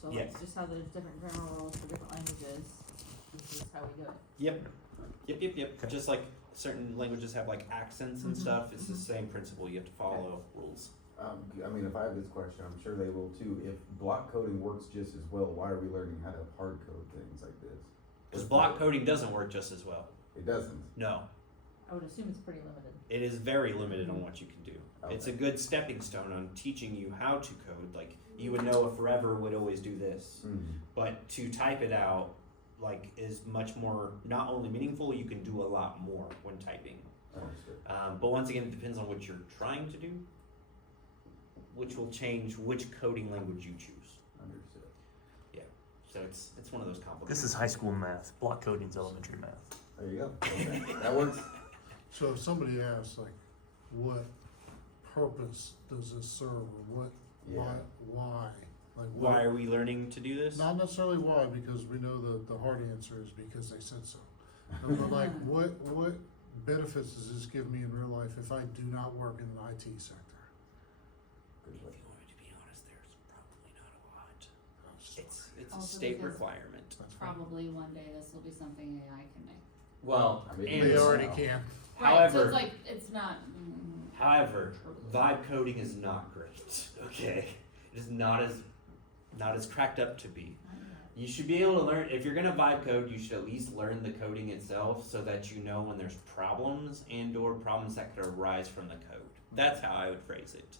so Yeah. it's just how there's different grammar rules for different languages, this is how we do it. Yep. Yep. Okay. Just like certain languages have like accents and Mhm, stuff, it's the mhm. same principle, you have to follow rules. I mean, if I have this question, I'm sure they will too. If block coding works just as well, why are we learning how to hard code things like this? Because block coding doesn't work just as well. It doesn't. No, I would assume it's pretty limited. it is very limited on what you can do. It's a Okay. good stepping stone on teaching you how to code. Like, you would know if Forever would always do this. But to type it out, like, is much more, not only meaningful, you can do a lot more when typing. Understood. But once again, it depends on what you're trying to do, which will change which coding language you choose. Understood. So it's one of those complicated. This is high school math. Block coding's elementary math. There you go. Okay. That works. So if somebody asks, like, what purpose does this serve, or what, Yeah. why? Like, Why are we learning to do this? not necessarily why, because we know the hard answer is because they said so. But like, what benefits does this give me in real life if I do not work in the IT sector? Good If you question. want me to be honest, there's probably not a lot. It's a Also state because- requirement. That's fine. Probably one day this will be something AI can make. Well, I mean, and They it's- already can. Right, so however, it's like, it's not, however, vibe coding is not great. Okay, it is not as cracked up to be. You should be able to learn, if you're gonna vibe code, you should at least learn the coding itself so that you know when there's problems and or problems that could arise from the code. That's how I would phrase it.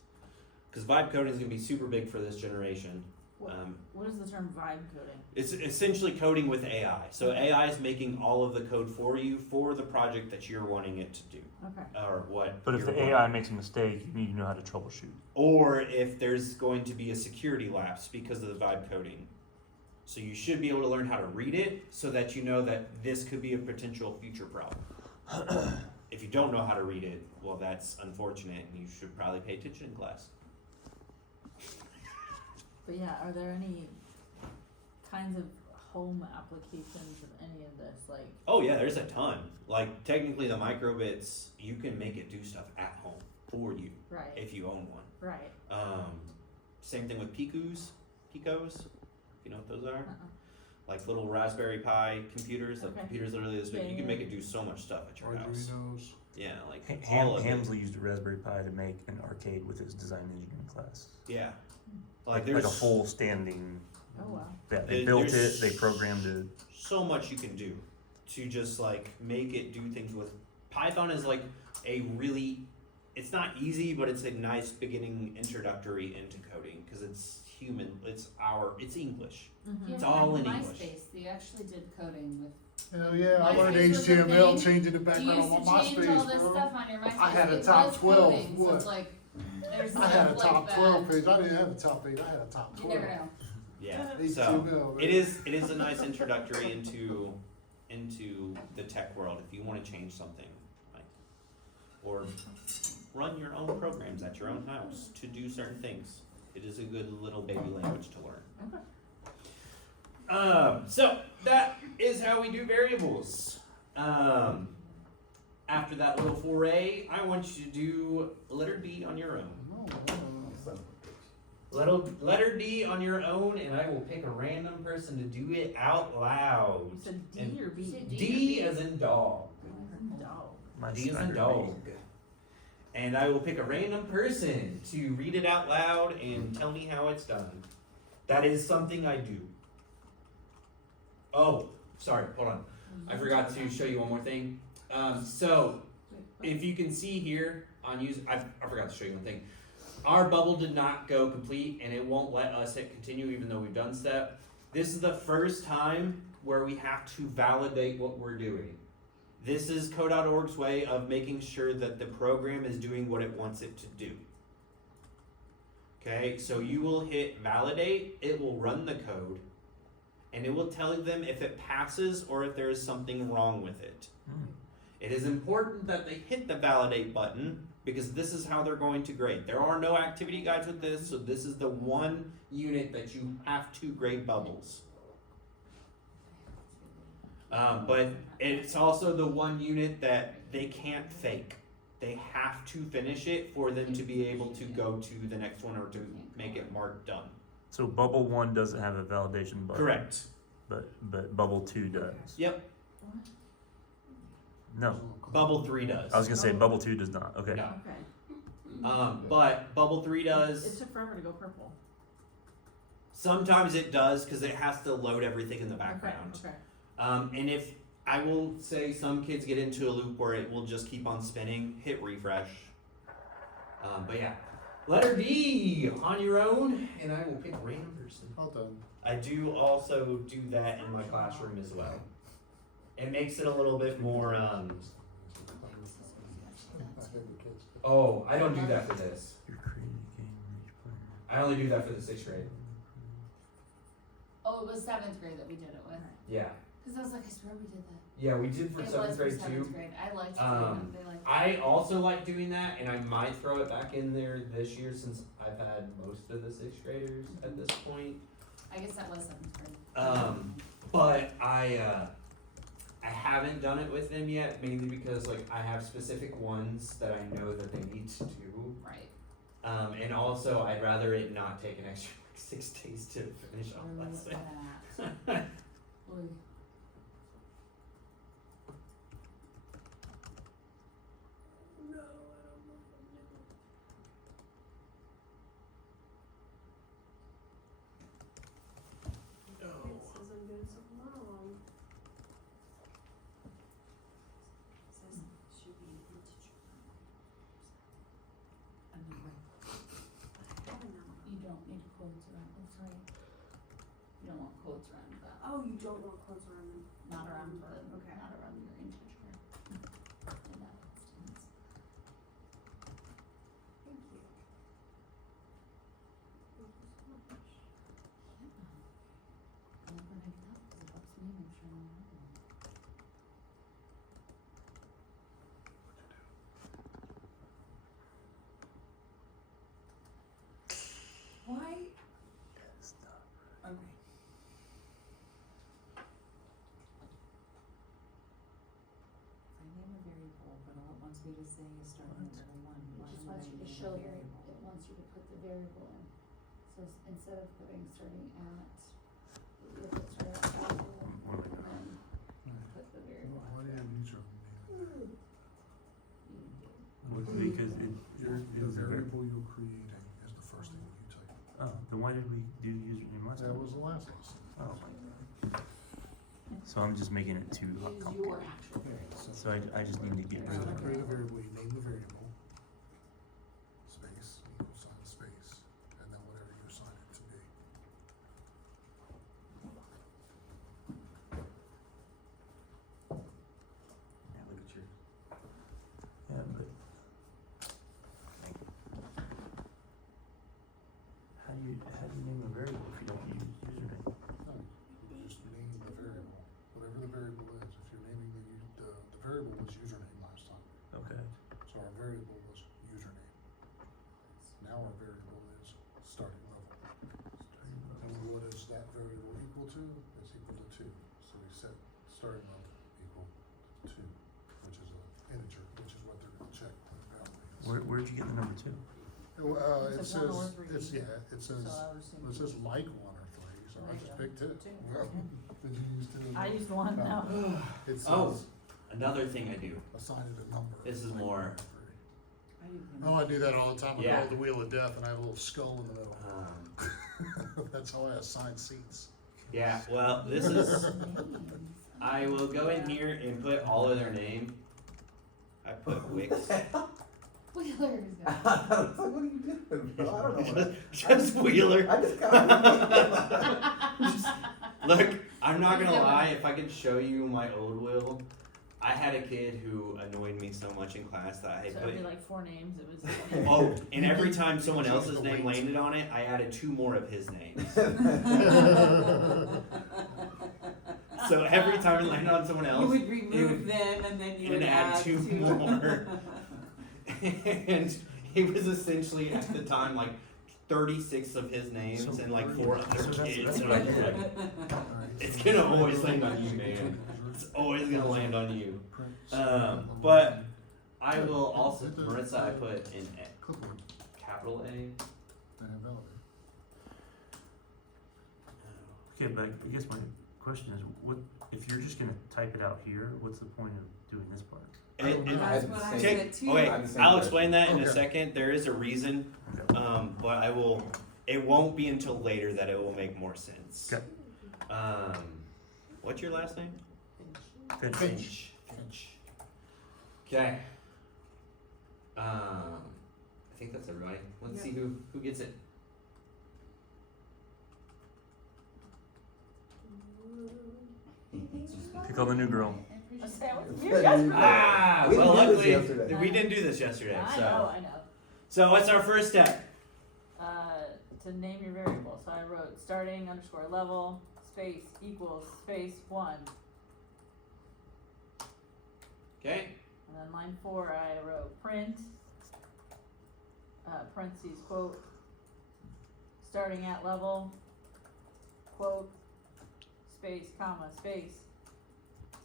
Cause vibe coding is gonna be super big for this generation. What is the term vibe coding? It's essentially coding with AI. So AI is making all of the code for you for the project that you're wanting it to do. Okay. Or what. But if you're the wanting. AI makes a mistake, you need to know how to troubleshoot. Or if there's going to be a security lapse because of the vibe coding. So you should be able to learn how to read it so that you know that this could be a potential future problem. If you don't know how to read it, well, that's unfortunate and you should probably pay attention in class. But yeah, are there any kinds of home applications of any of this? Like, Oh yeah, there's a ton. Like technically the microbits, you can make it do stuff at home for you right, if you own one. right. Same thing with Picos, if you know what those are. Uh-uh. Like little Raspberry Pi computers, like Okay. computers literally this big. Yeah, You can yeah. make it do so much stuff at your house. Arduinos. Yeah, like all of it. Hamsley used a Raspberry Pi to make an arcade with his design engineering class. Yeah, Like there's a full standing. Oh wow. Yeah, they There- built there's- it. They programmed it. so much you can do to just like make it do things with. Python is like a really, it's not easy, but it's a nice beginning introductory into coding because it's human. It's English. Mm-hmm. It's all in English. MySpace, they actually did coding with. Hell yeah, I learned MySpace was a HTML, thing. changing the You background used on to my change all MySpace, this bro. stuff on your MySpace. I had a It top was 12, coding, so what? it's like, there's I had a stuff top like 12 that. page. I didn't have a top 8. I had a top You 12. never know. Yeah. HTML, So man. it is a nice introductory into the tech world if you want to change something, like, or run your own programs at your own house to do certain things. It is a good little baby language to learn. Okay. So that is how we do variables. After that little foray, I want you to do letter D on your own. No. Son of a bitch. Letter D on your own, and I will pick a random person to do it out loud. You said D And or B? said D. D as in dog. Dog. My D as in Snyder dog. made. And I will pick a random person to read it out loud and tell me how it's done. That is something I do. Oh, sorry, hold on. I forgot to show you one more thing. So if you can see here on I forgot to show you one thing. Our bubble did not go complete and it won't let us hit continue even though we've done step. This is the first time where we have to validate what we're doing. This is Code.org's way of making sure that the program is doing what it wants it to do. Okay, so you will hit validate, it will run the code, and it will tell them if it passes or if there is something wrong with it. Hmm. It is important that they hit the validate button because this is how they're going to grade. There are no activity guides with this, so this is the one unit that you have to grade bubbles. But it's also the one unit that they can't fake. They have to finish it for them to be able to go to the next one or to make it marked done. So bubble 1 doesn't have a validation button. Correct. But bubble 2 does. Yep. No, Bubble 3 does. I was gonna say bubble 2 does not. Okay. No. Okay. But Bubble 3 It does. took forever to go purple. Sometimes it does because it has to load everything in the background. Okay. And if I will say some kids get into a loop where it will just keep on spinning, hit refresh. But yeah, letter D on your own, and I will pick a random person. Well done. I do also do that in my classroom as well. It makes it a little bit more. Oh, I don't do that for this. You're creating a game where each player. I only do that for the 6th grade. Oh, it was 7th grade that we did it with. Yeah, Cause I was like, I swear we did that. yeah, we did for It 7th was for grade 7th too. grade. I liked Um, doing it. They liked I also like doing that, and I might throw it back in there this year since I've had most of the 6th graders at this point. I guess that was 7th grade. But I haven't done it with them yet, mainly because like I have specific ones that I know that they need to do. Right. And also I'd rather it not take an extra 6 days to finish all Where that was stuff. that? Oy. It says I'm doing something wrong. Says should be integer. A number. I have a number. You don't need quotes around, that's right. You don't want quotes around that. Oh, you don't want quotes around them. Not around the, Okay. not around your integer. In that instance. Thank you. Thank you so much. I love when I do that, 'cause it helps me make sure I'm on it. Why? That's not Okay. If I name a variable, but all it wants me to say is starting at level 1, It why just would wants I you to name a show your, variable? it wants you to put the variable in. So instead of putting starting at, you put starting at value and then put the variable Why do you have user name? Well, because it. The variable you're creating is the first thing you type. Oh, then why did we do username last That time? was the last lesson. Oh my god. So I'm just making it too Use your complicated. actual variable. So I just need to get rid When of you create a it. variable, you name the variable, space, equals sign, space, and then whatever you assign it to be. Yeah, look at your. Yeah, but. How do you name a variable if you don't use username? No, you just name the variable, whatever the variable is. If you're naming the variable was username last time, Okay. so our variable was username. Now our variable is starting level. And what is that variable equal to? It's equal to 2. So we set starting level equal to 2, which is an integer, which is what they're gonna check when the value is. Where'd you get the number 2? It It's a says, 1 or 3. it's, yeah, it says, So I would assume. it says like 1 or 3, so I There just you go. picked 2. 2. Did you use 2? I used 1 No. now. It says, Oh, another thing I do. assign it a number. This is like more- 1 or 3. Oh, I do that all the time. I Yeah. call it the wheel of death, and I have a little skull in the middle. Um, That's how I assign seats. yeah, well, this is. I will go in here and put all of their name. I put Wix. Wheeler's I got was like, what are you doing, bro? I don't know what Just Wheeler. I just got. Look, I'm not gonna lie, if I could show you my old will, I had a kid who annoyed me so much in class that I So put. it'd be like 4 names, it was. Oh, and every time someone Choose else's the name weight. landed on it, I added 2 more of his names. So every time it landed on someone else, You would it remove would- them and then you and would add add 2 more. And it was essentially at the time like 36 of his names So and like where 4 you- other so that's- kids. that's And what I I was did. like, Alright, It's so- gonna always land on you, man. It's always gonna land on you. Print But I will also, Marissa, I put in Clipboard, capital A. they have validate. Okay, but I guess my question is, what, if you're just gonna type it out here, what's the point of doing this part? I don't know. That's had what the I same- said too. Okay, I had the same I'll question. explain that in a Okay. second. There is a reason, Okay. but I will. It won't be until later that it will make more sense. Okay. What's your last name? Finch. Finch. Okay. I think that's everybody. Let's see who gets it. Pick on the new girl. I say it was Yeah, weird you- yesterday. Ah, We well, didn't do this luckily yesterday. we didn't do this yesterday. I So, know. so what's our first step? To name your variable, so I wrote starting underscore level, space equals space 1. Okay. And then line 4, I wrote print, parentheses, quote, starting at level, quote, space, comma, space,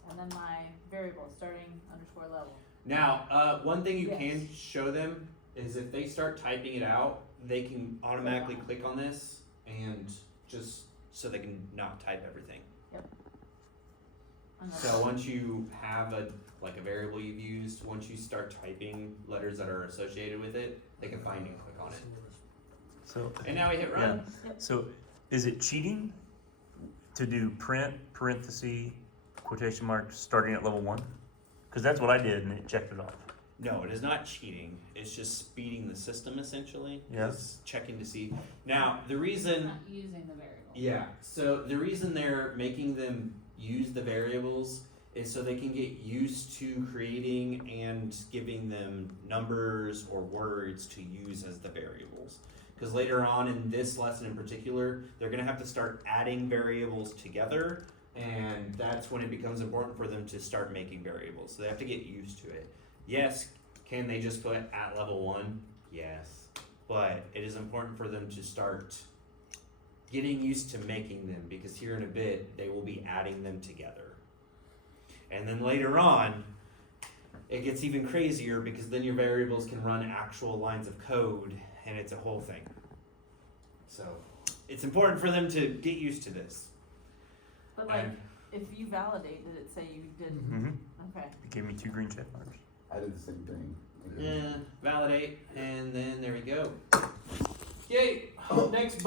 and then my variable, starting underscore level. Now, one thing you Yes. can show them is if they start typing it out, they can automatically click on this and just So they can not type everything. And then so once you have a variable you've used, once you start typing letters that are associated with it, they can find and click on it. So, And now we hit run. so is it cheating to do print, parenthesis, quotation mark, starting at level 1? Cause that's what I did and it checked it off. No, it is not cheating. It's just speeding the system essentially. Yeah. It's checking to see. Now, the reason. Not using the variable. Yeah, so the reason they're making them use the variables is so they can get used to creating and giving them numbers or words to use as the variables. Because later on in this lesson in particular, they're gonna have to start adding variables together, and that's when it becomes important for them to start making variables. So they have to get used to it. Yes, can they just put at level 1? Yes. But it is important for them to start getting used to making them, because here in a bit they will be adding them together. And then later on, it gets even crazier because then your variables can run actual lines of code and it's a whole thing. So it's important for them to get used to this. But like, And- if you validate, did it say you did? Mm-hmm. Okay. It gave me 2 green check marks. I did the same thing. Validate, and then there we go. Yay! Next